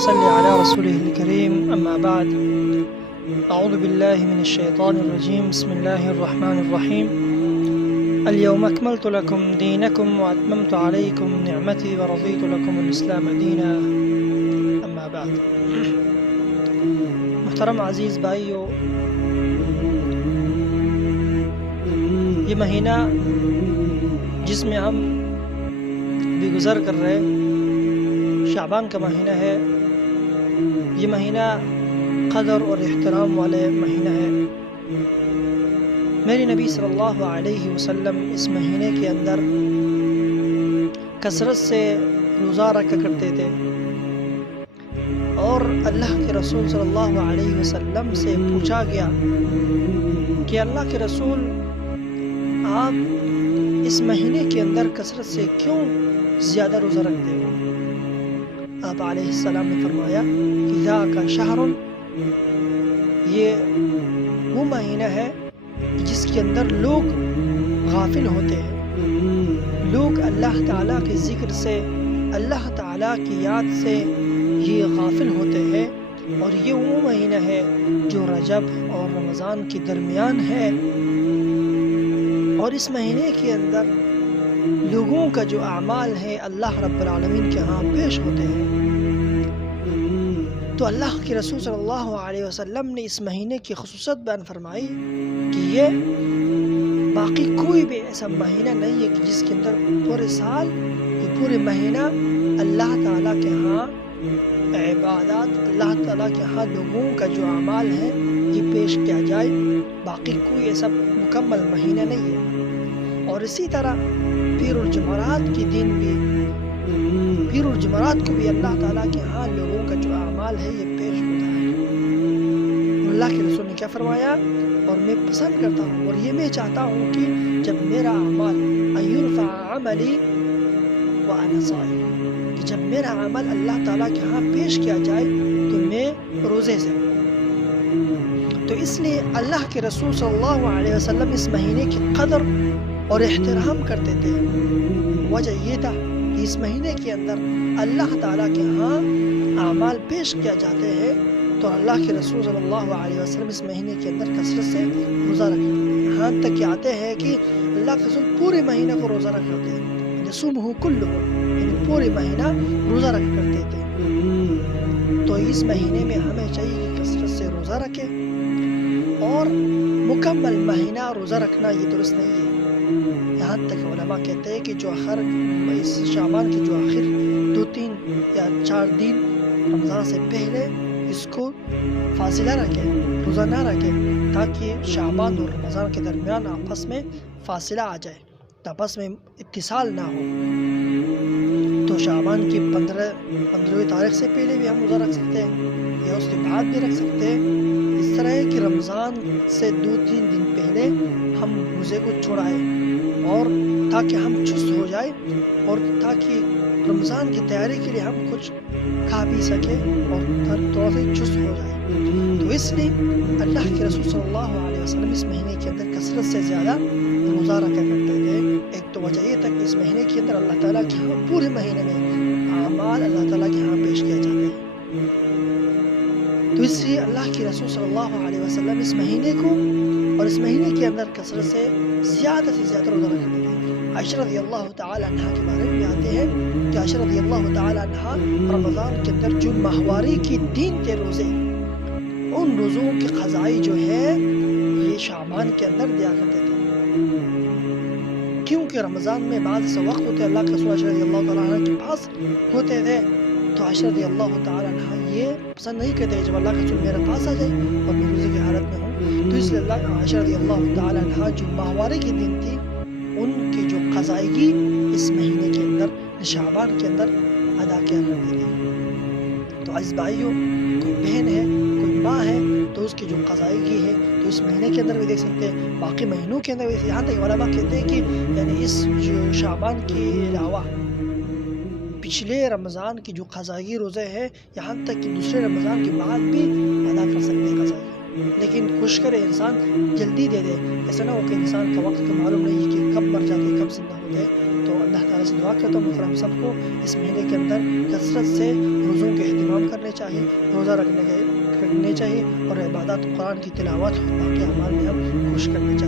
صل على رسوله الكريم أما بعد أعوذ بالله من الشيطان الرجيم بسم الله الرحمن الرحيم اليوم أكملت لكم دينكم وأتممت عليكم نعمتي ورضيت لكم الإسلام دينا أما بعد. محترم عزیز بھائیو، یہ مہینہ جس میں ہم بھی گزر کر رہے شعبان کا مہینہ ہے، یہ مہینہ قدر اور احترام والے مہینہ ہے۔ میرے نبی صلی اللہ علیہ وسلم اس مہینے کے اندر کثرت سے روزہ رکھا کرتے تھے، اور اللہ کے رسول صلی اللہ علیہ وسلم سے پوچھا گیا کہ اللہ کے رسول، آپ اس مہینے کے اندر کثرت سے کیوں زیادہ روزہ رکھتے ہو؟ آپ علیہ السلام نے فرمایا کہ ذاک شہر، یہ وہ مہینہ ہے جس کے اندر لوگ غافل ہوتے ہیں، لوگ اللہ تعالیٰ کے ذکر سے، اللہ تعالیٰ کی یاد سے یہ غافل ہوتے ہیں، اور یہ وہ مہینہ ہے جو رجب اور رمضان کے درمیان ہے، اور اس مہینے کے اندر لوگوں کا جو اعمال ہے اللہ رب العالمین کے ہاں پیش ہوتے ہیں۔ تو اللہ کے رسول صلی اللہ علیہ وسلم نے اس مہینے کی خصوصیت بیان فرمائی کہ یہ باقی کوئی بھی ایسا مہینہ نہیں ہے کہ جس کے اندر پورے سال، یہ پورے مہینہ اللہ تعالیٰ کے ہاں عبادات، اللہ تعالیٰ کے ہاں لوگوں کا جو اعمال ہے یہ پیش کیا جائے، باقی کوئی ایسا مکمل مہینہ نہیں ہے۔ اور اسی طرح پیر الجمعرات کے دن بھی، پیر الجمعرات کو بھی اللہ تعالیٰ کے ہاں لوگوں کا جو اعمال ہے یہ پیش ہوتا ہے۔ اللہ کے رسول نے کیا فرمایا؟ اور میں پسند کرتا ہوں اور یہ میں چاہتا ہوں کہ جب میرا اعمال ایرفع عملی وانا صائم، کہ جب میرا عمل اللہ تعالیٰ کے ہاں پیش کیا جائے تو میں روزے سے ہوں۔ تو اس لیے اللہ کے رسول صلی اللہ علیہ وسلم اس مہینے کی قدر اور احترام کرتے تھے۔ وجہ یہ تھا کہ اس مہینے کے اندر اللہ تعالیٰ کے ہاں اعمال پیش کیا جاتے ہیں، تو اللہ کے رسول صلی اللہ علیہ وسلم اس مہینے کے اندر کثرت سے روزہ رکھتے ہیں، یہاں تک کہ آتے ہیں کہ اللہ کے رسول پورے مہینے کو روزہ رکھ کرتے ہیں، یصومہ کلہ، یعنی پورے مہینہ روزہ رکھ کرتے تھے۔ تو اس مہینے میں ہمیں چاہیے کہ کثرت سے روزہ رکھیں، اور مکمل مہینہ روزہ رکھنا یہ درست نہیں ہے۔ یہاں تک علماء کہتے ہیں کہ جو آخر اس شعبان کے جو آخر 2-3 یا 4 دن رمضان سے پہلے اس کو فاصلہ رکھیں، روزہ نہ رکھیں، تاکہ شعبان اور رمضان کے درمیان آپس میں فاصلہ آ جائے، آپس میں اتصال نہ ہو۔ تو شعبان کی 15ویں تاریخ سے پہلے بھی ہم روزہ رکھ سکتے ہیں، یا اس کے بعد بھی رکھ سکتے ہیں۔ اس طرح ہے کہ رمضان سے 2-3 دن پہلے ہم روزے کو چھوڑائیں، اور تاکہ ہم چست ہو جائے، اور تاکہ رمضان کی تیاری کے لیے ہم کچھ کھا پی سکیں اور تھوڑا سے چست ہو جائے۔ تو اس لیے اللہ کے رسول صلی اللہ علیہ وسلم اس مہینے کے اندر کثرت سے زیادہ روزہ رکھا کرتے تھے۔ ایک تو وجہ یہ تک اس مہینے کے اندر اللہ تعالیٰ کے ہاں پورے مہینے میں اعمال اللہ تعالیٰ کے ہاں پیش کیا جاتے ہیں۔ تو اس لیے اللہ کے رسول صلی اللہ علیہ وسلم اس مہینے کو اور اس مہینے کے اندر کثرت سے زیادہ روزہ رکھتے تھے۔ عائشہ رضی اللہ تعالی عنہ کے بارے میں آتے ہیں کہ عائشہ رضی اللہ تعالی عنہ رمضان کے اندر جو ماہواری کے دن تھے روزے، ان روزوں کی قضائی جو ہے یہ شعبان کے اندر دیا کرتے تھے، کیونکہ رمضان میں بعض ایسا وقت ہوتے اللہ کے رسول عائشہ رضی اللہ تعالی عنہ کے پاس ہوتے تھے، تو عائشہ رضی اللہ تعالی عنہ یہ پسند نہیں کرتے جب اللہ کے رسول میرے پاس آ جائے اور میں روزے کی حالت میں ہوں۔ تو اس لیے عائشہ رضی اللہ تعالی عنہ جو ماہواری کے دن تھی ان کی جو قضائیگی اس مہینے کے اندر شعبان کے اندر ادا کیا کرتے تھے۔ تو عزیز بھائیوں، کوئی بہن ہے، کوئی ماں ہے، تو اس کی جو قضائیگی ہے تو اس مہینے کے اندر بھی دیکھ سکتے ہیں، باقی مہینوں کے اندر بھی۔ یہاں تک علماء کہتے ہیں کہ یعنی اس جو شعبان کے علاوہ پچھلے رمضان کی جو قضائی روزے ہیں، یہاں تک کہ دوسرے رمضان کے بعد بھی ادا کر سکتے ہیں قضائی، لیکن کوشش کرے انسان جلدی دے دے، ایسا نہ ہو کہ انسان کا وقت کا معلوم نہیں کہ کب مر جاتے کب زندہ ہوتے، تو اللہ تعالیٰ تعالیٰ سے دعا کرتا ہوں کہ ہم سب کو اس مہینے کے اندر کثرت سے روزوں کے اہتمام کرنے چاہیے، روزہ رکھنے چاہیے اور عبادات قرآن کی تلاوت اور باقی اعمال میں ہم کوشش کرنا چاہیے۔